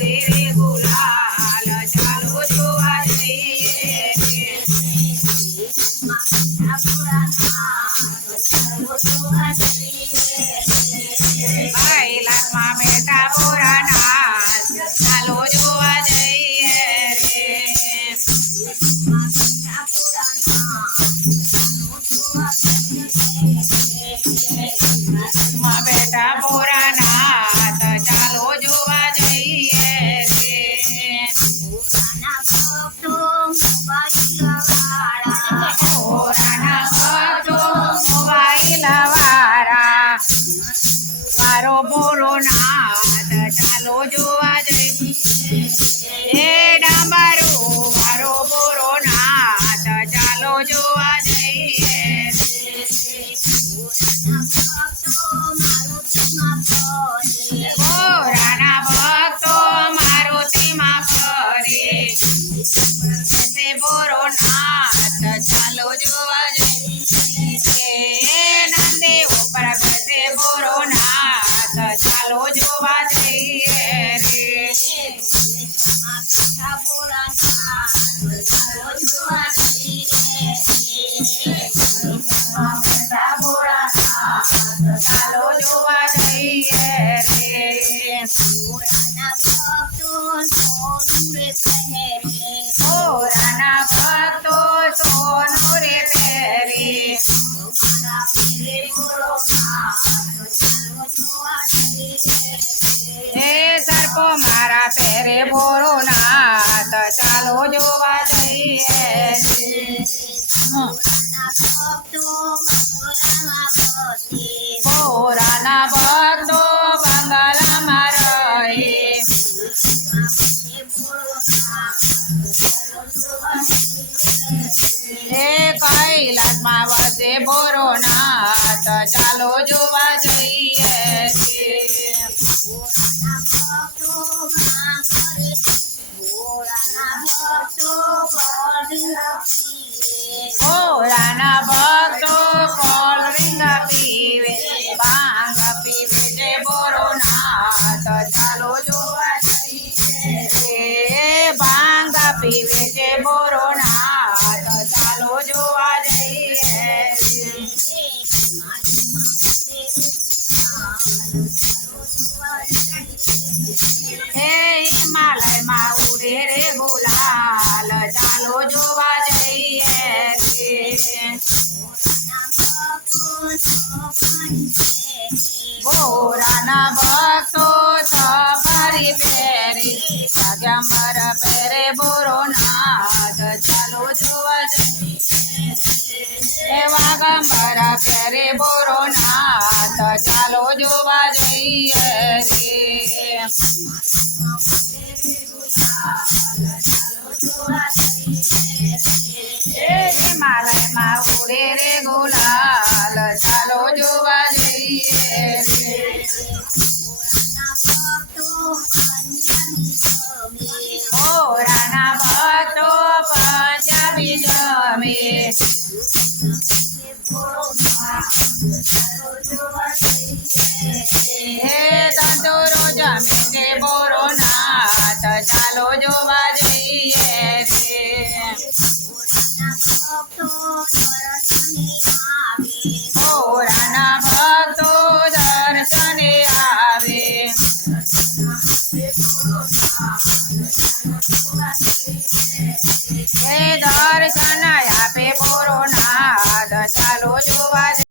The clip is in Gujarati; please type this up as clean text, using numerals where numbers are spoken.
ઉડે રે ગુલાલ ચાલો જોવા જઈએ કૈલાસમાં બેઠા ભોળાનાથ ચાલો જોવા જઈએ માં બેઠા ભોળાનાથ ચાલો જોવા જઈએ ભોળાના ભક્તો મોબાઈલ વાળા વારો ભોળોનાથ ચાલો જોવા જઈએ એ ડાંબારો વારો ભોળોનાથ ચાલો જોવા જઈએ ભોળાના ભક્તો મારુતિમાં ફરે તે ભોળોનાથ ચાલો જોવા જઈએ નંદે ઉપર બેસે ભોળોનાથ ચાલો જોવા જઈએ ચાલો જોવા જઈએ ભોળાના ભક્તો સોનું રે પહેરે હે સર્પો મારા પહેરે ભોળોનાથ ચાલો જોવા જઈએ ભોળાના ભક્તો બંગાળમાં રહે હે કૈલાસમાં વસે ભોળોનાથ ચાલો જોવા જઈએ ભોળાના ભક્તો કોલ્ડ્રિંક પીવે ભાંગ પીવે છે ભોળોનાથ ચાલો જોવા જઈએ ભાંગ પીવે છે ભોળોનાથ ચાલો જોવા જઈએ હે હિમાલયમાં ઉડે રે ગુલાલ ચાલો જોવા જઈએ ભોળાના ભક્તો સફારી પહેરી પગંબર પહેરે ભોળોનાથ ચાલો જોવા જઈએ વાગંબર પહેરે ભોળોનાથ ચાલો જોવા જઈએ હિમાલયમાં ઉડે રે ગુલાલ ચાલો જોવા જઈએ ભોળાના ભક્તો પંજાબી જમે હે તંદુરો જમે છે ભોળોનાથ ચાલો જોવા જઈએ ભોળાના ભક્તો દર્શને આવે હે